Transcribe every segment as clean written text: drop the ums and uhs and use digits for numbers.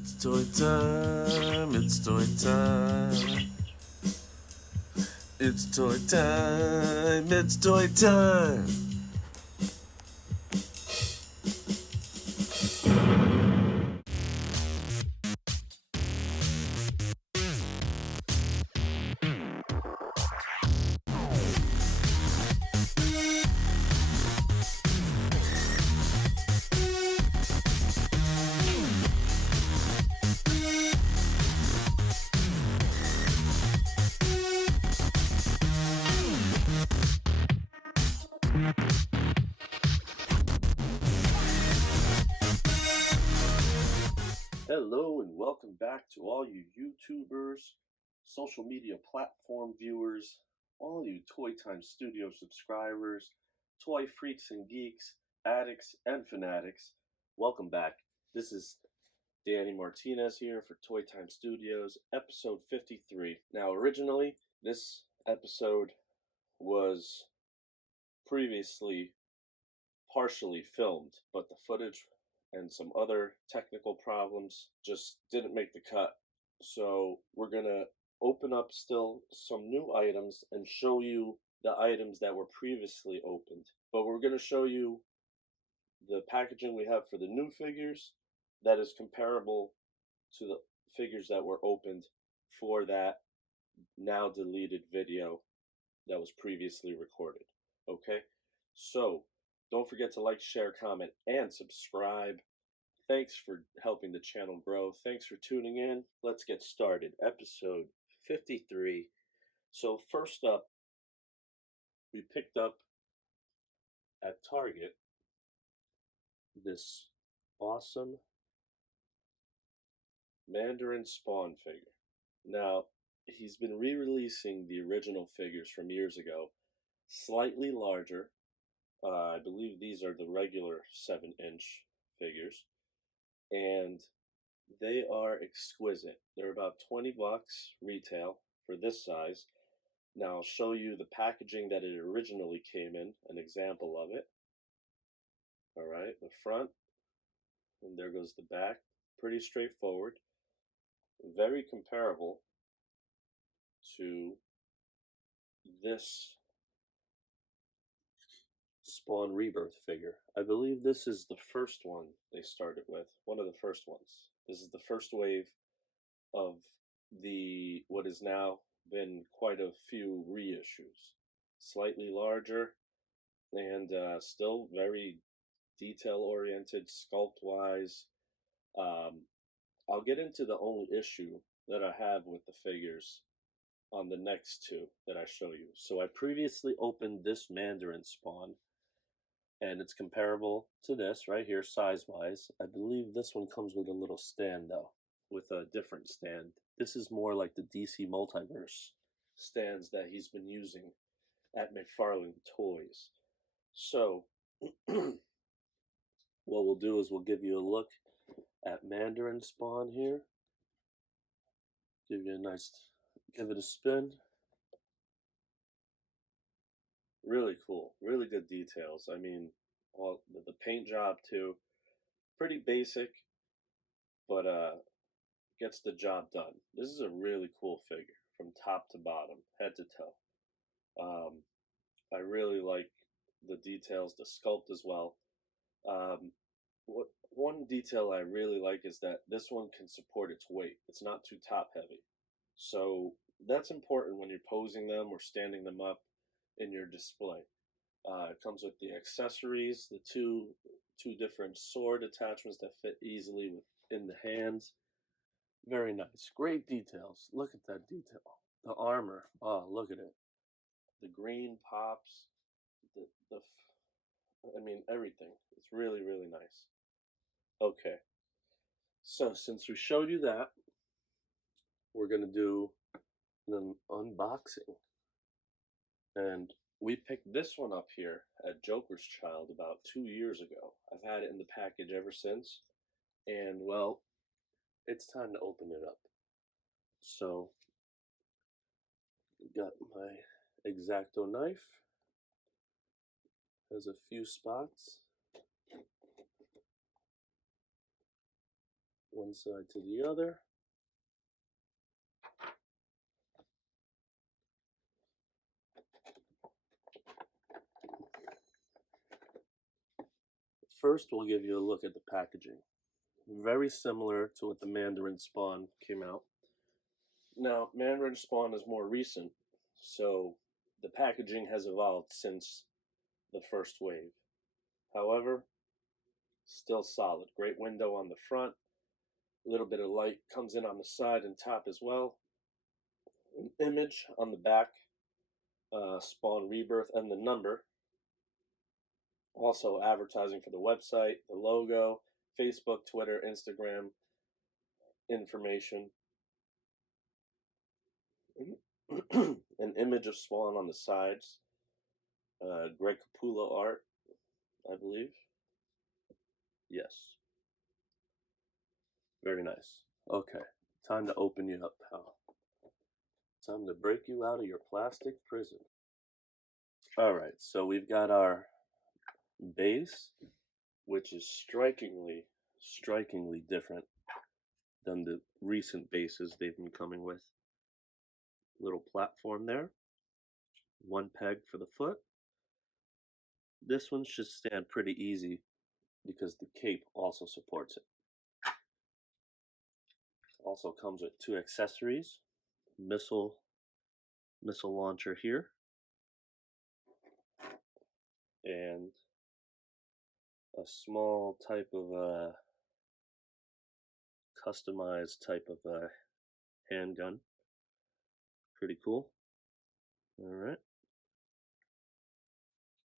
It's toy time, it's toy time. It's toy time, it's toy time. Hello and welcome back to all you YouTubers, social media platform viewers, all you Toy Time Studio subscribers, toy freaks and geeks, addicts and fanatics. Welcome back. This is Danny Martinez here for Toy Time Studios, episode 53. Now, originally, this episode was previously partially filmed, but the footage and some other technical problems just didn't make the cut. So we're gonna open up still some new items and show you the items that were previously opened. But we're gonna show you the packaging we have for the new figures that is comparable to the figures that were opened for that now deleted video that was previously recorded. Okay, so don't forget to like, share, comment, and subscribe. Thanks for helping the channel grow. Thanks for tuning in. Let's get started. Episode 53. So first up, we picked up at Target this awesome Mandarin Spawn figure. Now, he's been re-releasing the original figures from years ago, slightly larger. I believe these are the regular 7-inch figures, and they are exquisite. They're about 20 bucks retail for this size. Now I'll show you the packaging that it originally came in, an example of it. All right, the front, and there goes the back. Pretty straightforward. Very comparable to this Spawn Rebirth figure. I believe this is the first one they started with, one of the first ones. This is the first wave of the what has now been quite a few reissues. Slightly larger and still very detail oriented, sculpt wise. I'll get into the only issue that I have with the figures on the next two that I show you. So I previously opened this Mandarin Spawn, and it's comparable to this right here size wise. I believe this one comes with a little stand though, with a different stand. This is more like the DC Multiverse stands that he's been using at Mcfarlane Toys. So what we'll do is we'll give you a look at Mandarin Spawn here. Give you a nice, give it a spin. Really cool, really good details. I mean, all the paint job too, pretty basic, but gets the job done. This is a really cool figure from top to bottom, head to toe. I really like the details, the sculpt as well. One detail I really like is that this one can support its weight. It's not too top heavy. So that's important when you're posing them or standing them up in your display. It comes with the accessories, the two different sword attachments that fit easily within the hands. Very nice. Great details. Look at that detail. The armor. Oh, look at it. The green pops. I mean, everything. It's really, really nice. Okay. So, since we showed you that, we're going to do an unboxing. And we picked this one up here at Joker's Child about 2 years ago. I've had it in the package ever since. And, well, it's time to open it up. So, got my X-Acto knife. Has a few spots. one side to the other. First, we'll give you a look at the packaging. Very similar to what the Mandarin Spawn came out. Now, Mandarin Spawn is more recent, so the packaging has evolved since the first wave. However, still solid. Great window on the front. A little bit of light comes in on the side and top as well. An image on the back, Spawn Rebirth, and the number. Also advertising for the website, the logo, Facebook, Twitter, Instagram information. An image of Spawn on the sides. Greg Capullo art, I believe. Yes. Very nice. Okay, time to open you up, pal. Time to break you out of your plastic prison. Alright, so we've got our base, which is strikingly different than the recent bases they've been coming with. Little platform there. One peg for the foot. This one should stand pretty easy because the cape also supports it. Also comes with two accessories. Missile launcher here. And a small type of customized type of handgun. Pretty cool. Alright.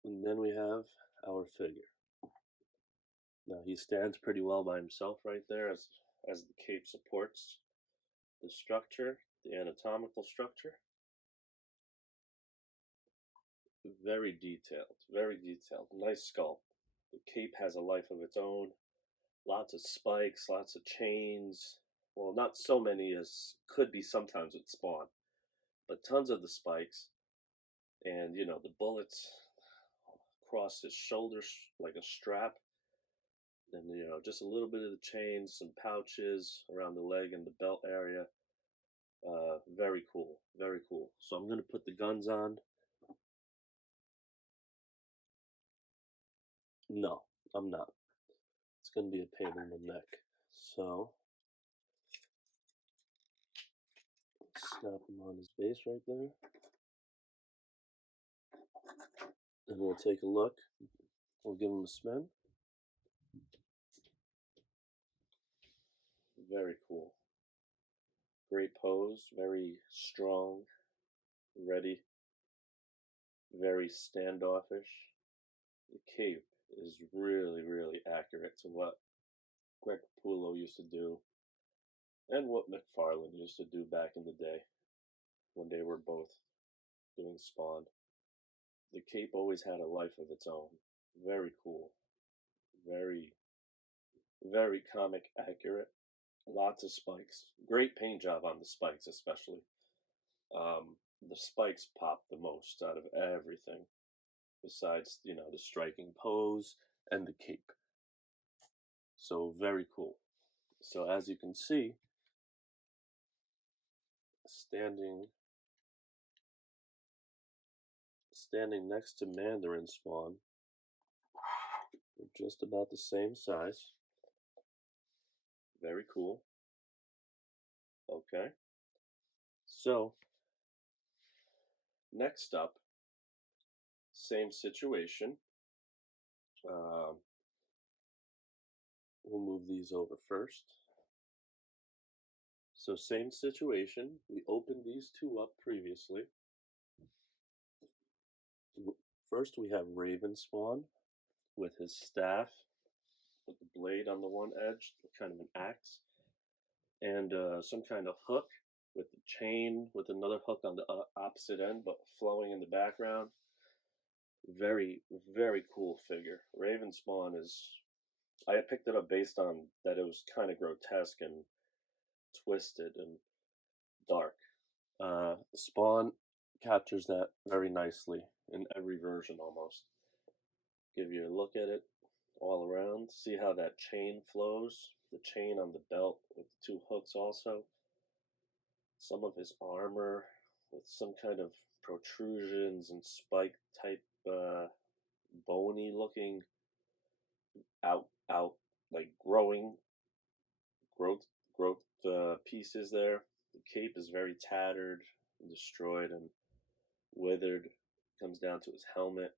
And then we have our figure. Now he stands pretty well by himself right there as the cape supports the structure, the anatomical structure. Very detailed, very detailed. Nice sculpt. The cape has a life of its own. Lots of spikes, lots of chains. Well, not so many as could be sometimes with Spawn, but tons of the spikes. And, you know, the bullets across his shoulders like a strap. And, you know, just a little bit of the chains, some pouches around the leg and the belt area. Very cool, very cool. So I'm going to put the guns on. No, I'm not. It's going to be a pain in the neck. So, snap him on his base right there. And we'll take a look. We'll give him a spin. Very cool. Great pose, very strong, ready, very standoffish. The cape is really, really accurate to what Greg Capullo used to do and what Mcfarlane used to do back in the day when they were both doing Spawn. The cape always had a life of its own. Very cool. Very, very comic accurate. Lots of spikes. Great paint job on the spikes, especially. The spikes pop the most out of everything, besides, you know, the striking pose and the cape. So very cool. So as you can see, standing next to Mandarin Spawn, they're just about the same size. Very cool. Okay. So next up, same situation. We'll move these over first. So same situation. We opened these two up previously. First we have Raven Spawn with his staff, with the blade on the one edge, kind of an axe, and some kind of hook with the chain with another hook on the opposite end, but flowing in the background. Very, very cool figure. Raven Spawn is... I picked it up based on that it was kind of grotesque and twisted and dark. Spawn captures that very nicely in every version almost. Give you a look at it. all around. See how that chain flows? The chain on the belt with the two hooks also. Some of his armor with some kind of protrusions and spike type bony looking out like growth growth pieces there. The cape is very tattered and destroyed and withered. Comes down to his helmet.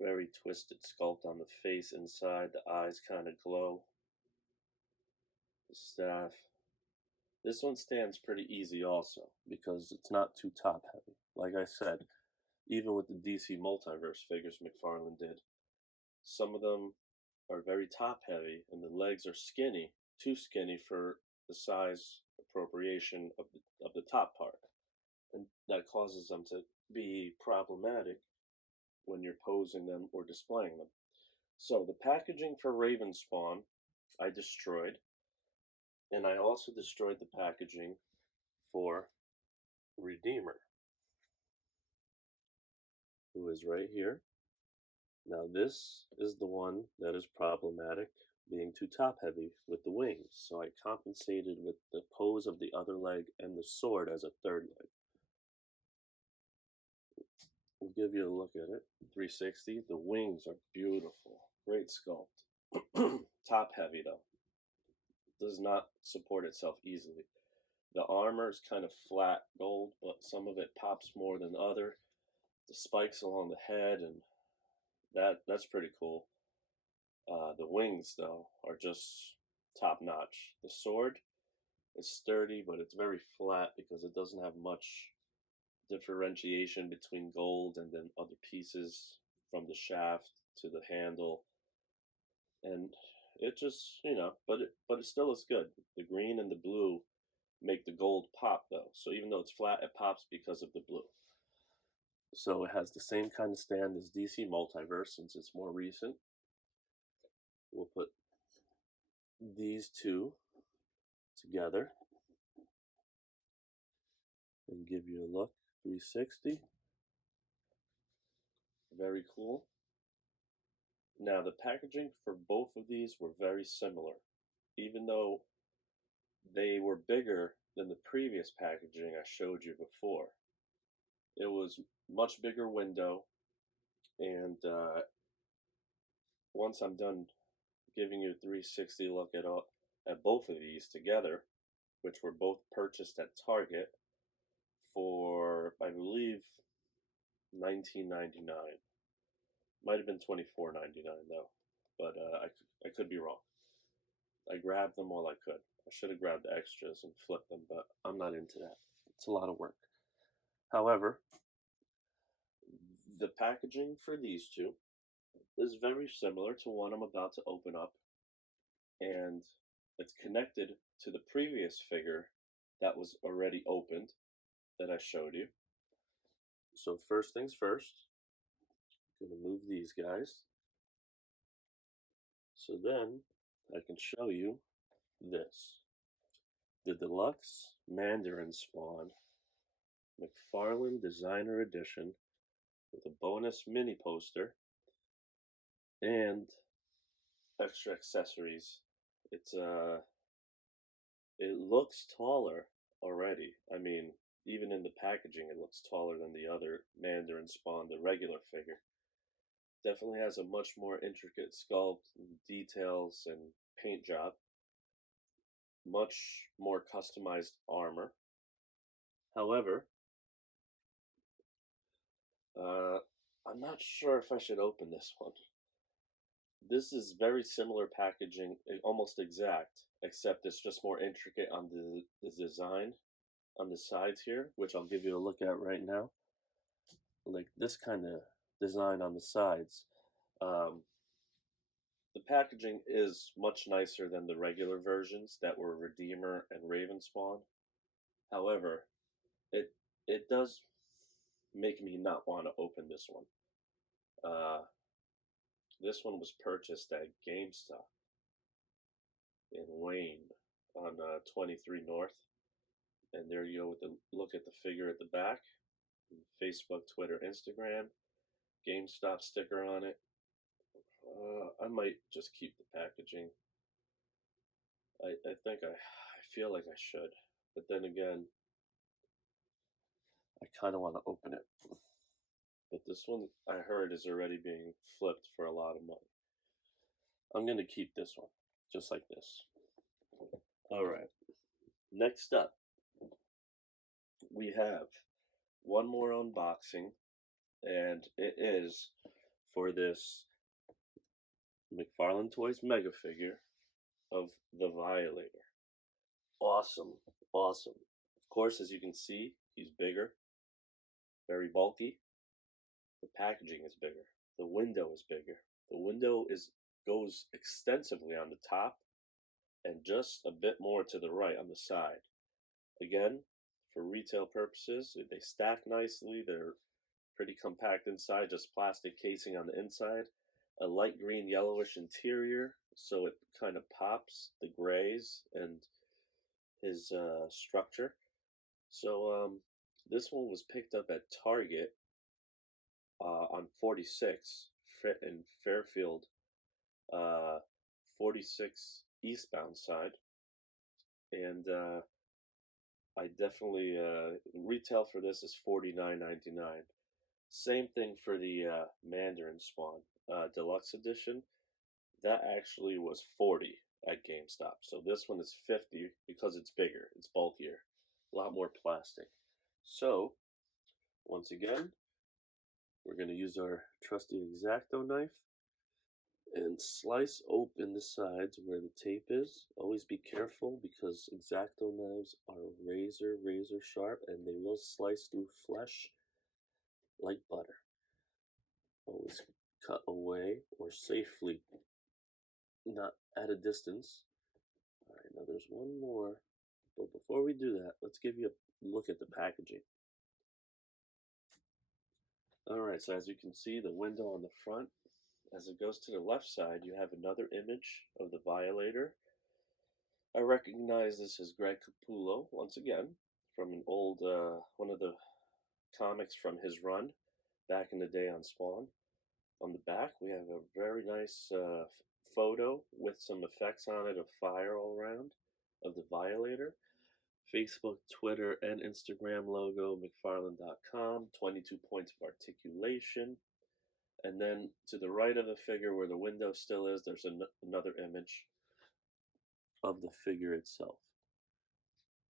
Very twisted sculpt on the face inside. The eyes kind of glow. The staff. This one stands pretty easy also because it's not too top heavy. Like I said, even with the DC Multiverse figures Mcfarland did, some of them are very top heavy and the legs are skinny, too skinny for the size appropriation of the top part. And that causes them to be problematic when you're posing them or displaying them. So the packaging for Raven Spawn I destroyed, and I also destroyed the packaging for Redeemer, who is right here. Now this is the one that is problematic, being too top heavy with the wings, so I compensated with the pose of the other leg and the sword as a third leg. We'll give you a look at it. 360. The wings are beautiful. Great sculpt. Top heavy though. Does not support itself easily. The armor is kind of flat gold, but some of it pops more than other. The spikes along the head, and that's pretty cool. The wings though are just top notch. The sword is sturdy, but it's very flat because it doesn't have much differentiation between gold and then other pieces from the shaft to the handle, and it just but it still is good. The green and the blue make the gold pop though, so even though it's flat, it pops because of the blue. So it has the same kind of stand as DC Multiverse since it's more recent. We'll put these two together and give you a look. 360. Very cool. Now the packaging for both of these were very similar. Even though they were bigger than the previous packaging I showed you before. It was much bigger window, and once I'm done giving you a 360 look at both of these together, which were both purchased at Target for, I believe, $19.99. Might have been $24.99 though, but I could be wrong. I grabbed them while I could. I should have grabbed the extras and flipped them, but I'm not into that. It's a lot of work. However, the packaging for these two is very similar to one I'm about to open up, and it's connected to the previous figure that was already opened that I showed you. So first things first, I'm going to move these guys. So then I can show you this. The Deluxe Mandarin Spawn Mcfarlane Designer Edition with a bonus mini poster and extra accessories. It looks taller already. I mean, even in the packaging, it looks taller than the other Mandarin Spawn, the regular figure. Definitely has a much more intricate sculpt, details, and paint job. Much more customized armor. However, I'm not sure if I should open this one. This is very similar packaging, almost exact, except it's just more intricate on the design on the sides here, which I'll give you a look at right now. Like this kind of design on the sides. The packaging is much nicer than the regular versions that were Redeemer and Raven Spawn. However, it does make me not want to open this one. This one was purchased at GameStop in Wayne on 23 North. And there you go with the look at the figure at the back. Facebook, Twitter, Instagram. GameStop sticker on it. I might just keep the packaging. I think I feel like I should, but then again, I kind of want to open it. But this one I heard is already being flipped for a lot of money. I'm gonna keep this one, just like this. All right. Next up, we have one more unboxing, and it is for this Mcfarlane Toys Mega figure of the Violator. Awesome, awesome. Of course, as you can see, he's bigger, very bulky. The packaging is bigger. The window is bigger. The window goes extensively on the top and just a bit more to the right on the side. Again, for retail purposes, they stack nicely. They're pretty compact inside, just plastic casing on the inside. A light green yellowish interior, so it kind of pops the grays and his structure. So this one was picked up at Target on 46 in Fairfield, 46 eastbound side, and I definitely retail for this is $49.99. Same thing for the Mandarin Spawn Deluxe Edition. That actually was 40 at GameStop. So this one is 50 because it's bigger, it's bulkier, a lot more plastic. So once again, we're going to use our trusty X-Acto knife and slice open the sides where the tape is. Always be careful because X-Acto knives are razor sharp and they will slice through flesh like butter. Always cut away or safely, not at a distance. Alright, now there's one more, but before we do that, let's give you a look at the packaging. Alright, so as you can see, the window on the front, as it goes to the left side, you have another image of the Violator. I recognize this as Greg Capullo, once again, from an old, one of the comics from his run back in the day on Spawn. On the back, we have a very nice photo with some effects on it of fire all around of the Violator. Facebook, Twitter, and Instagram logo, Mcfarland.com, 22 points of articulation. And then to the right of the figure where the window still is, there's another image of the figure itself.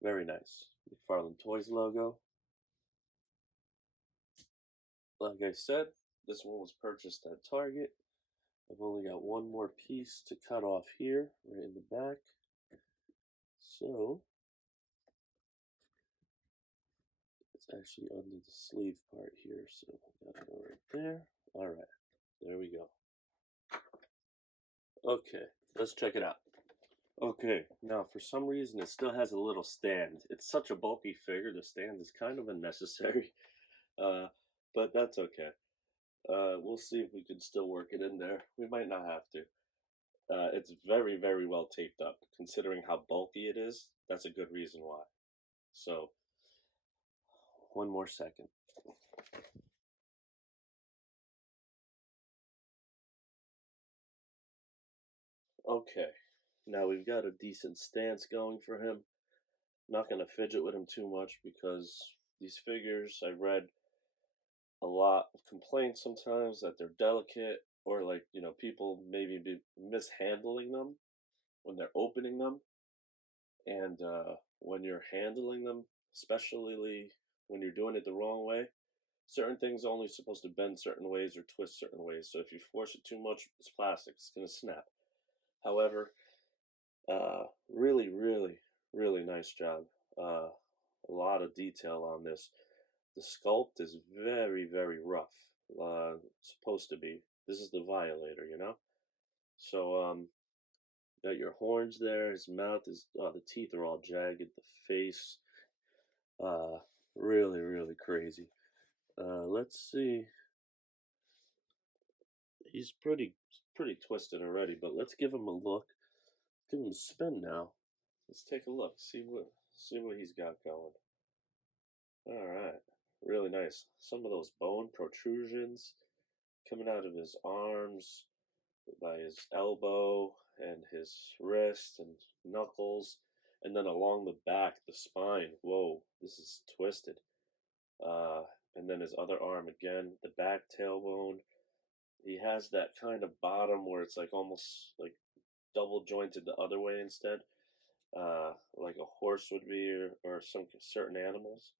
Very nice. Mcfarlane Toys logo. Like I said, this one was purchased at Target. I've only got one more piece to cut off here, right in the back. So, it's actually under the sleeve part here, so I'll go right there. Alright, there we go. Okay, let's check it out. Okay, now for some reason it still has a little stand. It's such a bulky figure, the stand is kind of unnecessary, but that's okay. We'll see if we can still work it in there. We might not have to. It's very well taped up. Considering how bulky it is, that's a good reason why. So, one more second. Okay, now we've got a decent stance going for him. Not going to fidget with him too much because these figures, I read a lot of complaints sometimes that they're delicate or like, people maybe be mishandling them when they're opening them. And when you're handling them, especially when you're doing it the wrong way, certain things are only supposed to bend certain ways or twist certain ways. So if you force it too much, it's plastic. It's going to snap. However, really nice job. A lot of detail on this. The sculpt is very rough. It's supposed to be. This is the Violator, So, got your horns there. His mouth is, the teeth are all jagged. The face, really crazy. Let's see. He's pretty twisted already, but let's give him a look. Give him a spin now. Let's take a look. See what he's got going. All right, really nice. Some of those bone protrusions coming out of his arms. by his elbow and his wrist and knuckles, and then along the back, the spine. Whoa, this is twisted. Uh, and then his other arm again, the back tailbone. He has that kind of bottom where it's like almost like double jointed the other way instead, like a horse would be, or some certain animals.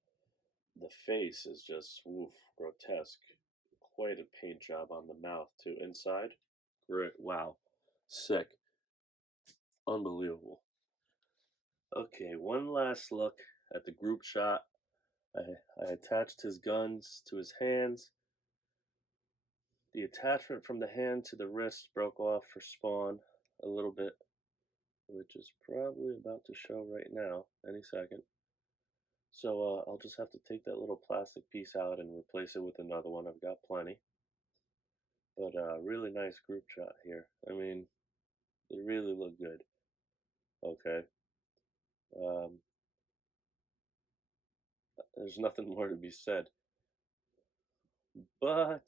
The face is just woof, grotesque. Quite a paint job on the mouth too. Inside, great. Wow, sick, unbelievable. Okay, one last look at the group shot. I attached his guns to his hands. The attachment from the hand to the wrist broke off for Spawn a little bit, which is probably about to show right now, any second. So I'll just have to take that little plastic piece out and replace it with another one. I've got plenty. But really nice group shot here. I mean, they really look good. Okay. Um, there's nothing more to be said. But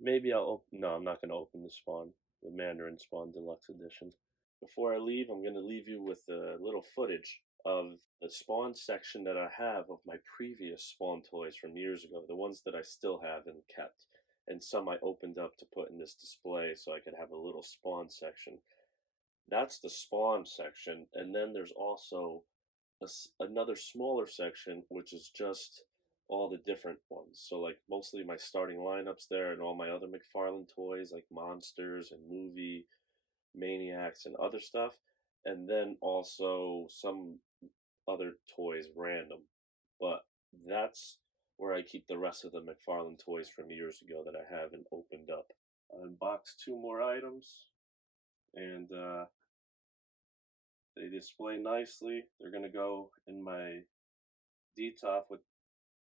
maybe I'll open. No, I'm not going to open the Spawn, the Mandarin Spawn Deluxe Edition. Before I leave, I'm going to leave you with a little footage of the Spawn section that I have of my previous Spawn toys from years ago, the ones that I still have and kept, and some I opened up to put in this display so I could have a little Spawn section. That's the Spawn section, and then there's also another smaller section which is just all the different ones. So like mostly my starting lineups there and all my other Mcfarlane toys like Monsters and Movie, Maniacs and other stuff, and then also some other toys random. But that's where I keep the rest of the Mcfarlane toys from years ago that I haven't opened up. I unboxed two more items, and they display nicely. They're gonna go in my D-top with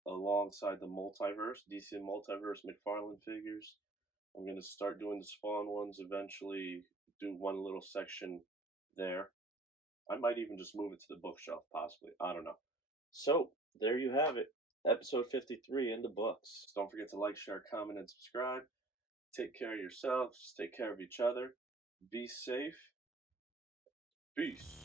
alongside the Multiverse, DC Multiverse Mcfarlane figures. I'm gonna start doing the Spawn ones eventually. Do one little section there. I might even just move it to the bookshelf, possibly. I don't know. So there you have it. Episode 53 in the books. Don't forget to like, share, comment, and subscribe. Take care of yourselves. Take care of each other. Be safe. Peace.